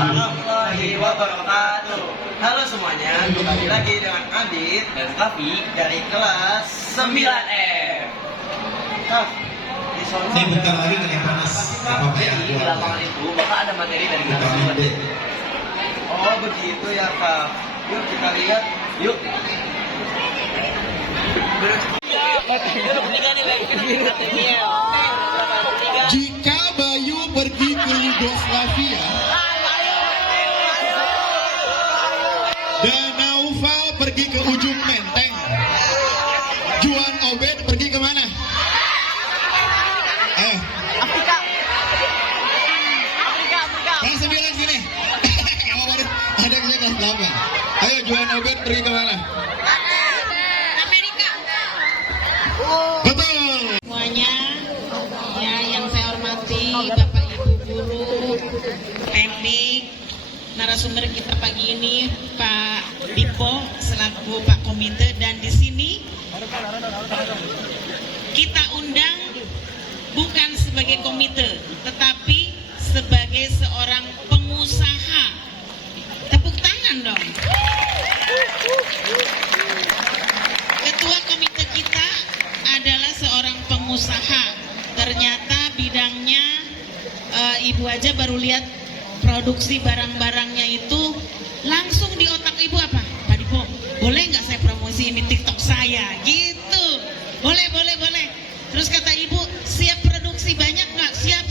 warahmatullahi wabarakatuh. Halo semuanya, kembali lagi dengan Adit dan Kavi dari kelas 9F. Kaf, di sono Ini bentar lagi kena panas. Apa ya? di lapangan itu bakal ada materi dari narasumber. Oh begitu ya Kaf. Yuk kita lihat. Yuk. Jika Bayu pergi ke Yugoslavia dan Naufal pergi ke ujung Menteng, Juan Obed pergi kemana? Afrika. Kelas 9 sini. Ada yang kelas 8. Ayo Juan Obed pergi kemana? Amerika. Betul. Semuanya, ya yang saya hormati Bapak Ibu guru, teknik, narasumber kita pagi ini Pak Dipo selaku Pak Komite, dan di sini kita undang bukan sebagai komite tetapi sebagai seorang pengusaha. Tepuk tangan dong. Ketua komite kita adalah seorang pengusaha. Ternyata bidangnya ibu aja baru lihat produksi barang-barangnya itu langsung di otak ibu apa? Pak Dipo, boleh nggak saya promosi ini TikTok saya? Gitu. Boleh. Terus kata ibu, siap produksi banyak nggak? Siap.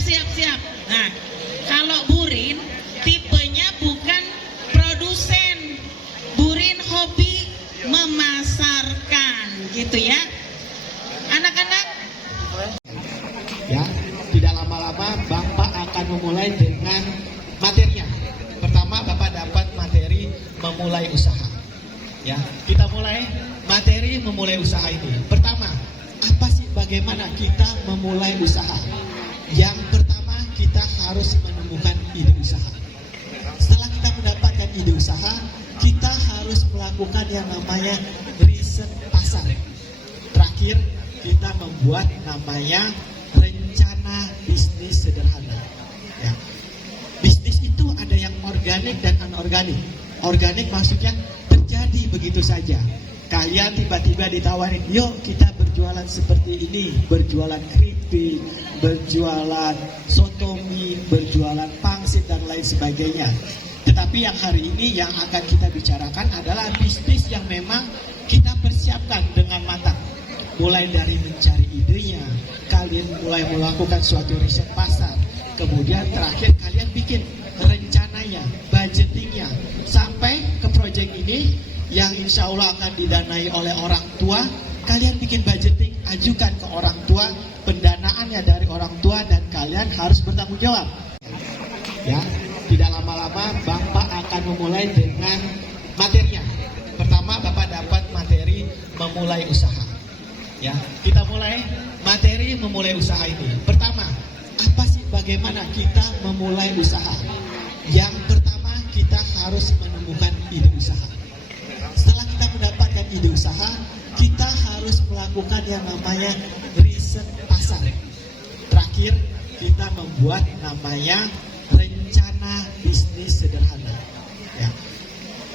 Nah, kalau Burin tipenya bukan produsen, Burin hobi memasarkan, gitu ya. Anak-anak, Ya, tidak lama-lama Bapak akan memulai dengan materinya. Pertama, Bapak dapat materi memulai usaha. Ya, kita mulai materi memulai usaha ini. Pertama, apa sih bagaimana kita memulai usaha? Yang pertama, kita harus menemukan ide usaha. Setelah kita mendapatkan ide usaha, kita harus melakukan yang namanya riset pasar. Terakhir, kita membuat namanya rencana bisnis sederhana. Ya. Bisnis itu ada yang organik dan anorganik. Organik maksudnya terjadi begitu saja. Kalian tiba-tiba ditawarin, yuk kita berjualan seperti ini, berjualan keripik, berjualan soto mie, berjualan pangsit dan lain sebagainya. Tetapi yang hari ini yang akan kita bicarakan adalah bisnis yang memang kita persiapkan dengan matang. Mulai dari mencari idenya, kalian mulai melakukan suatu riset pasar, kemudian terakhir kalian bikin rencananya, budgetingnya, sampai ke proyek ini yang insya Allah akan didanai oleh orang tua. Kalian bikin budgeting, ajukan ke orang tua, pendanaannya dari orang tua, dan kalian harus bertanggung jawab. Ya, tidak lama-lama Bapak akan memulai dengan materinya. Pertama, Bapak dapat materi memulai usaha. Ya, kita mulai materi memulai usaha ini. Pertama, apa sih bagaimana kita memulai usaha? Yang pertama, kita harus menemukan ide usaha. Setelah kita mendapatkan ide usaha, kita harus melakukan yang namanya riset pasar. Terakhir, kita membuat namanya rencana bisnis sederhana. Ya.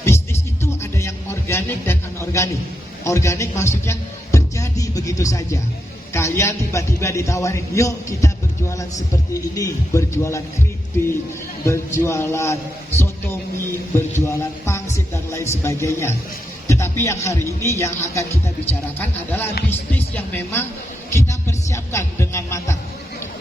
Bisnis itu ada yang organik dan anorganik. Organik maksudnya terjadi begitu saja. Kalian tiba-tiba ditawarin, yuk kita berjualan seperti ini, berjualan keripik, berjualan soto mie, berjualan pangsit dan lain sebagainya. Tetapi yang hari ini yang akan kita bicarakan adalah bisnis yang memang kita persiapkan dengan matang.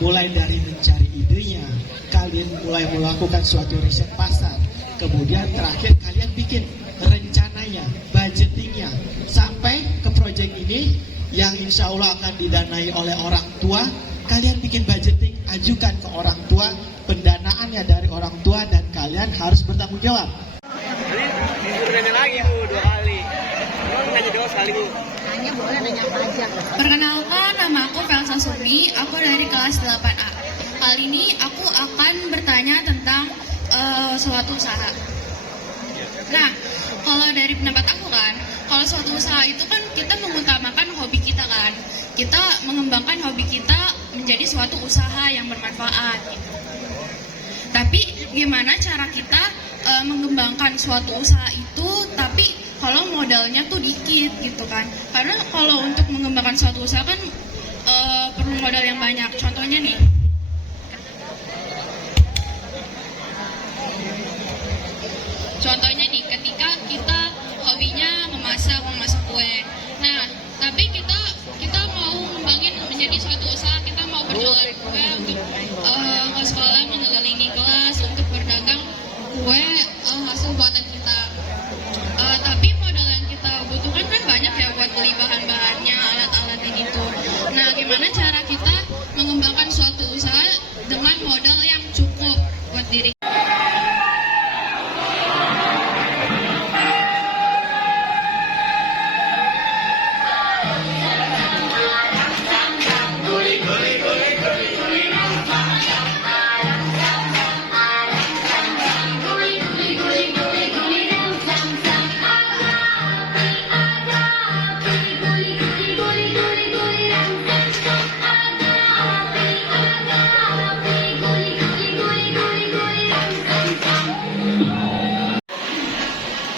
Mulai dari mencari idenya, kalian mulai melakukan suatu riset pasar, kemudian terakhir kalian bikin rencananya, budgetingnya, sampai ke proyek ini yang insya Allah akan didanai oleh orang tua. Kalian bikin budgeting, ajukan ke orang tua, pendanaannya dari orang tua, dan kalian harus bertanggung jawab. Disuruh nanya lagi Bu, 2 kali. Emang nanya doang sekali Bu? nanya boleh, nanya apa aja. Perkenalkan, nama aku Felsa Sumi, aku dari kelas 8A. Kali ini aku akan bertanya tentang suatu usaha. Nah, kalau dari pendapat aku kan, kalau suatu usaha itu kan kita mengutamakan hobi kita kan. Kita mengembangkan hobi kita menjadi suatu usaha yang bermanfaat gitu. Tapi gimana cara kita mengembangkan suatu usaha itu, tapi kalau modalnya tuh dikit gitu kan. Karena kalau untuk mengembangkan suatu usaha kan perlu modal yang banyak. Contohnya nih, ketika kita hobinya memasak kue. Nah, tapi kita mau ngembangin menjadi suatu usaha, kita mau berjualan kue untuk ke sekolah, mengelilingi kelas untuk berdagang kue hasil buatan kita. Tapi modal yang kita butuhkan kan banyak ya buat beli bahan-bahannya, alat-alatnya gitu. Nah, gimana cara kita mengembangkan suatu usaha dengan modal yang cukup buat diri?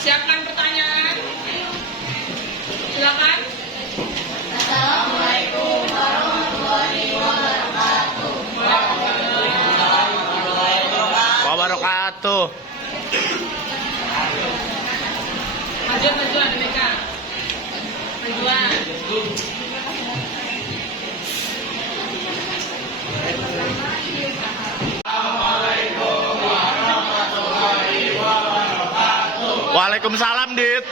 Siapkan pertanyaan. Silakan. Wabarakatuh. Majuan mereka. Majuan. Waalaikumsalam, Dit.